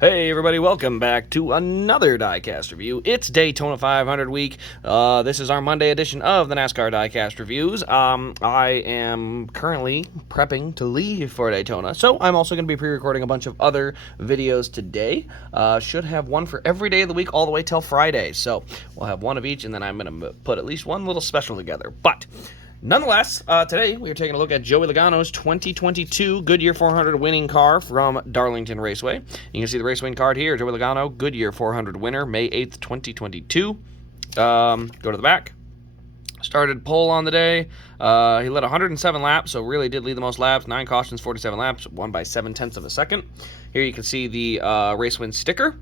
Hey everybody, welcome back to another Diecast review. It's Daytona 500 week. This is our Monday edition of the NASCAR Diecast reviews. I am currently prepping to leave for Daytona, so I'm also going to be pre-recording a bunch of other videos today. Should have one for every day of the week all the way till Friday, so we'll have one of each, and then I'm going to put at least one little special together. But nonetheless, today we are taking a look at Joey Logano's 2022 Goodyear 400 winning car from Darlington Raceway. You can see the race win card here. Joey Logano, Goodyear 400 winner, May 8th, 2022. Go to the back. Started pole on the day. He led 107 laps, so really did lead the most laps. 9 cautions, 47 laps, won by 7/10 of a second. Here you can see the race win sticker.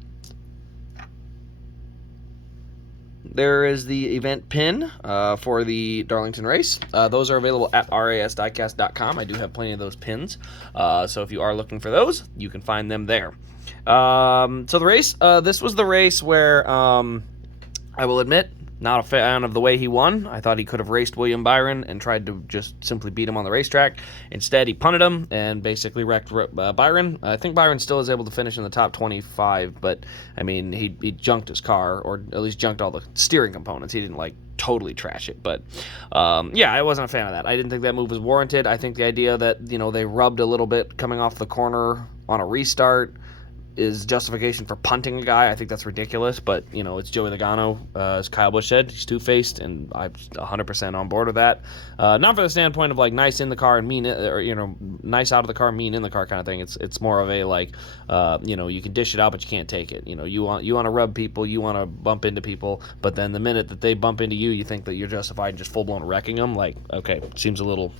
There is the event pin for the Darlington race. Those are available at rasdiecast.com. I do have plenty of those pins, so if you are looking for those, you can find them there. So the race, this was the race where I will admit, not a fan of the way he won. I thought he could have raced William Byron and tried to just simply beat him on the racetrack. Instead, he punted him and basically wrecked Byron. I think Byron still is able to finish in the top 25, but, I mean, he junked his car, or at least junked all the steering components. He didn't, like, totally trash it, but, yeah, I wasn't a fan of that. I didn't think that move was warranted. I think the idea that, you know, they rubbed a little bit coming off the corner on a restart is justification for punting a guy. I think that's ridiculous, but, you know, it's Joey Logano. As Kyle Busch said, he's two-faced, and I'm 100% on board with that. Not from the standpoint of, like, nice in the car and mean, or, you know, nice out of the car, mean in the car kind of thing. It's more of a, like, you know, you can dish it out, but you can't take it. You know, you want to rub people, you want to bump into people, but then the minute that they bump into you, you think that you're justified in just full-blown wrecking them. Like, okay, seems a little,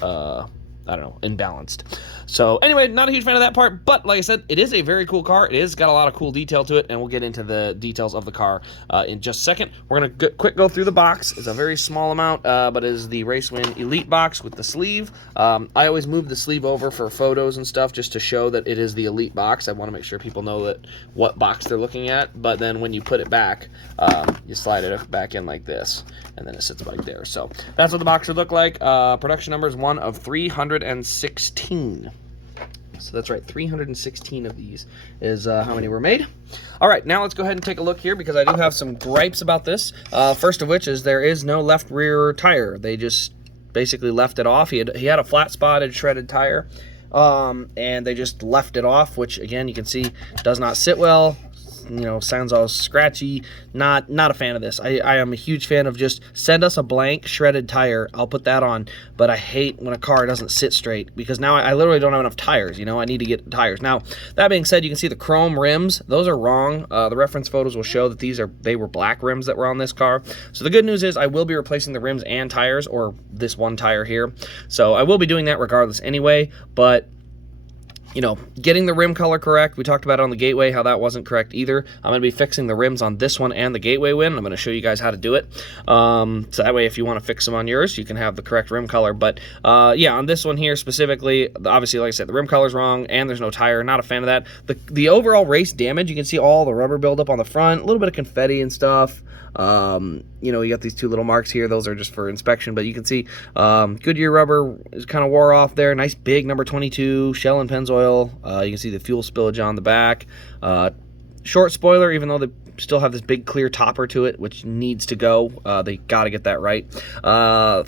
I don't know, imbalanced. So anyway, not a huge fan of that part, but like I said, it is a very cool car. It is got a lot of cool detail to it, and we'll get into the details of the car in just a second. We're going to quick go through the box. It's a very small amount, but it is the Race Win Elite box with the sleeve. I always move the sleeve over for photos and stuff just to show that it is the Elite box. I want to make sure people know that what box they're looking at, but then when you put it back, you slide it back in like this, and then it sits right there. So that's what the box would look like. Production number is one of 316. So that's right, 316 of these is how many were made. All right, now let's go ahead and take a look here because I do have some gripes about this. First of which is there is no left rear tire. They just basically left it off. He had a flat spotted shredded tire, and they just left it off, which again you can see does not sit well. You know, sounds all scratchy. Not a fan of this. I am a huge fan of just send us a blank shredded tire. I'll put that on. But I hate when a car doesn't sit straight because now I literally don't have enough tires. You know, I need to get tires. Now, that being said, you can see the chrome rims. Those are wrong. The reference photos will show that they were black rims that were on this car. So the good news is I will be replacing the rims and tires, or this one tire here. So I will be doing that regardless anyway, but you know, getting the rim color correct. We talked about it on the Gateway, how that wasn't correct either. I'm going to be fixing the rims on this one and the Gateway win. I'm going to show you guys how to do it. So that way, if you want to fix them on yours, you can have the correct rim color. But, yeah, on this one here specifically, obviously, like I said, the rim color's wrong, and there's no tire. Not a fan of that. The overall race damage, you can see all the rubber buildup on the front, a little bit of confetti and stuff. You know, you got these two little marks here. Those are just for inspection, but you can see Goodyear rubber is kind of wore off there. Nice big number 22 shell and Pennzoil. You can see the fuel spillage on the back. Short spoiler, even though they still have this big clear topper to it, which needs to go. They got to get that right.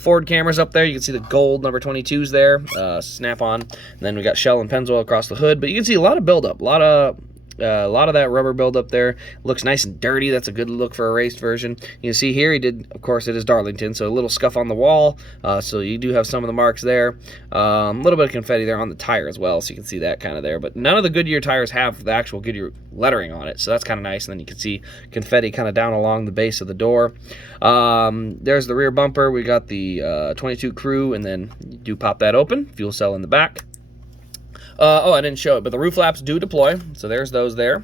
Forward cameras up there. You can see the gold number 22s there. Snap on. And then we got shell and Pennzoil across the hood. But you can see a lot of buildup. A lot of that rubber buildup there. Looks nice and dirty. That's a good look for a raced version. You can see here he did, of course, it is Darlington, so a little scuff on the wall. So you do have some of the marks there. A little bit of confetti there on the tire as well, so you can see that kind of there. But none of the Goodyear tires have the actual Goodyear lettering on it, so that's kind of nice. And then you can see confetti kind of down along the base of the door. There's the rear bumper. We got the 22 crew, and then you do pop that open. Fuel cell in the back. Oh, I didn't show it, but the roof flaps do deploy, so there's those there.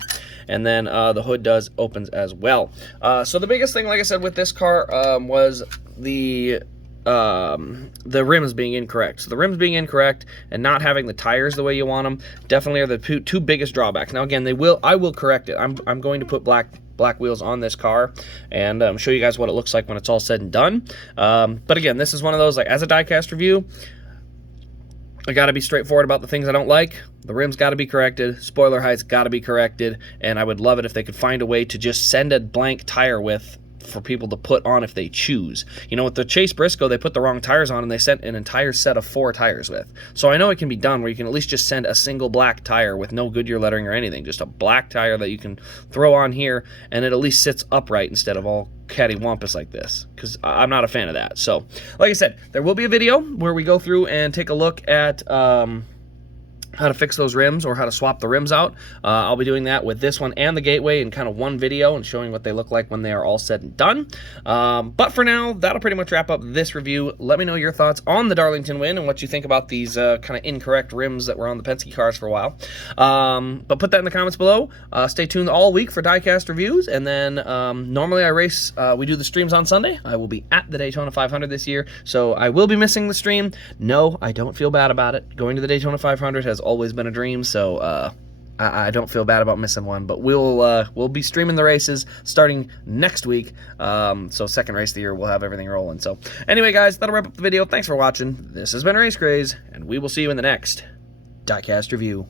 And then the hood opens as well. So the biggest thing, like I said, with this car was the rims being incorrect. So the rims being incorrect and not having the tires the way you want them definitely are the two biggest drawbacks. Now, again, I will correct it. I'm going to put black wheels on this car and show you guys what it looks like when it's all said and done. But again, this is one of those, like, as a diecast review, I got to be straightforward about the things I don't like. The rims got to be corrected. Spoiler heights got to be corrected. And I would love it if they could find a way to just send a blank tire width for people to put on if they choose. You know, with the Chase Briscoe, they put the wrong tires on and they sent an entire set of 4 tires with. So I know it can be done where you can at least just send a single black tire with no Goodyear lettering or anything. Just a black tire that you can throw on here and it at least sits upright instead of all cattywampus like this, because I'm not a fan of that. So, like I said, there will be a video where we go through and take a look at how to fix those rims or how to swap the rims out. I'll be doing that with this one and the Gateway in kind of one video and showing what they look like when they are all said and done. But for now, that'll pretty much wrap up this review. Let me know your thoughts on the Darlington win and what you think about these kind of incorrect rims that were on the Penske cars for a while. But put that in the comments below. Stay tuned all week for Diecast reviews, and then normally I race, we do the streams on Sunday. I will be at the Daytona 500 this year, so I will be missing the stream. No, I don't feel bad about it. Going to the Daytona 500 has always been a dream, so I don't feel bad about missing one. But we'll be streaming the races starting next week. So second race of the year, we'll have everything rolling. So anyway, guys, that'll wrap up the video. Thanks for watching. This has been Race Craze, and we will see you in the next Diecast review.